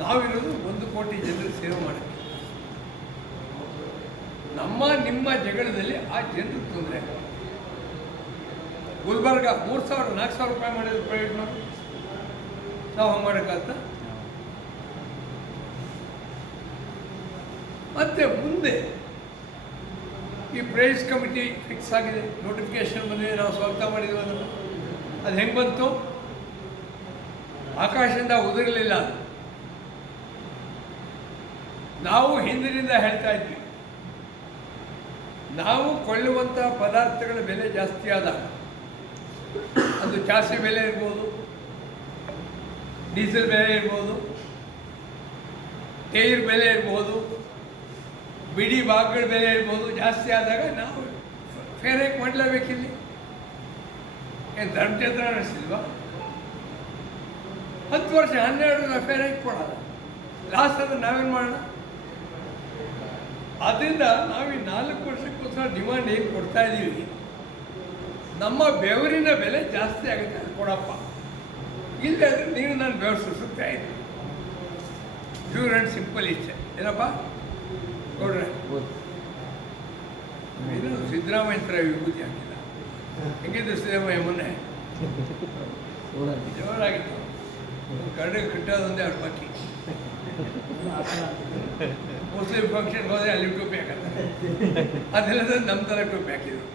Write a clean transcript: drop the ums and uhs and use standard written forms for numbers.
ನಾವಿರೋದು 1 ಕೋಟಿ ಜನರು ಸೇವೆ ಮಾಡೋಕ್ಕೆ. ನಮ್ಮ ನಿಮ್ಮ ಜಗಳದಲ್ಲಿ ಆ ಜನರು ತೊಂದರೆ. ಗುಲ್ಬರ್ಗ 3,000-4,000 ರೂಪಾಯಿ ಮಾಡಿದ್ರು ಪ್ರೈವೇಟ್ನವರು, ನಾವು ಮಾಡೋಕ್ಕಾಗ್ತ? ಮತ್ತು ಮುಂದೆ ಈ ಪ್ರೈಸ್ ಕಮಿಟಿ ಫಿಕ್ಸ್ ಆಗಿದೆ, ನೋಟಿಫಿಕೇಶನ್ ಬಂದಿದೆ, ನಾವು ಸ್ವಾಗತ ಮಾಡಿದ್ವಿ ಅದನ್ನು. ಅದು ಹೆಂಗೆ ಬಂತು? ಆಕಾಶದಿಂದ ಉದುರಲಿಲ್ಲ. ನಾವು ಹಿಂದಿನಿಂದ ಹೇಳ್ತಾ ಇದ್ವಿ, ನಾವು ಕೊಳ್ಳುವಂಥ ಪದಾರ್ಥಗಳ ಬೆಲೆ ಜಾಸ್ತಿ ಆದಾಗ, ಅದು ಚಾಸಿ ಬೆಲೆ ಇರ್ಬೋದು, ಡೀಸೆಲ್ ಬೆಲೆ ಇರ್ಬೋದು, ಟೈರ್ ಬೆಲೆ ಇರ್ಬೋದು, ಬಿಡಿ ಭಾಗಗಳ ಬೆಲೆ ಇರ್ಬೋದು, ಜಾಸ್ತಿ ಆದಾಗ ನಾವು ಫೇರ್ ಹೈಕ್ ಮಾಡಲೇಬೇಕಿಲ್ಲಿ. ಏನು ಧರ್ಮಚಂದ್ರ ನಡೆಸಿಲ್ವಾ? 10 ವರ್ಷ 12 ಫೇರ್ ಹೈಕ್ ಕೊಡೋಲ್ಲ, ಲಾಸ್ ಆದರೆ ನಾವೇನು ಮಾಡೋಣ? ಆದ್ದರಿಂದ ನಾವು ಈ 4 ವರ್ಷಕ್ಕೋಸ್ಕರ ಡಿಮಾಂಡ್ ಏನು ಕೊಡ್ತಾ ಇದ್ದೀವಿ, ನಮ್ಮ ಬೆವರಿನ ಬೆಲೆ ಜಾಸ್ತಿ ಆಗುತ್ತೆ, ಅದು ಕೊಡಪ್ಪ. ಇಲ್ಲದೆ ಆದರೆ ನೀವು ನಾನು ಬೆವರು ಸುರಿಸುತ್ತಾ ಇದ್ದೀನಿ. ಪ್ಯೂರ್ ಆ್ಯಂಡ್ ಸಿಂಪಲ್ ಇಷ್ಟೇ. ಏನಪ್ಪ ನೋಡ್ರೆ, ಇದು ಸಿದ್ದರಾಮಯ್ಯ ಥರ ವಿಭೂತಿ ಹಾಕಿಲ್ಲ. ಹೆಂಗಿದ್ರು ಸಿದ್ದರಾಮಯ್ಯ ಮೊನ್ನೆ ಜೋರಾಗಿತ್ತು. ಕರಡಿಗೆ ಕಟ್ಟೋದೊಂದೇ ಅವ್ರ ಬಾಕಿ. ಮುಸ್ಲಿಂ ಫಂಕ್ಷನ್ಗೆ ಹೋದರೆ ಅಲ್ಲಿ ಟೋಪಿ ಹಾಕತ್ತಾರೆ, ಅದೆಲ್ಲ ನಮ್ಮ ಥರ ಟೋಪಿ ಹಾಕಿದ್ರು.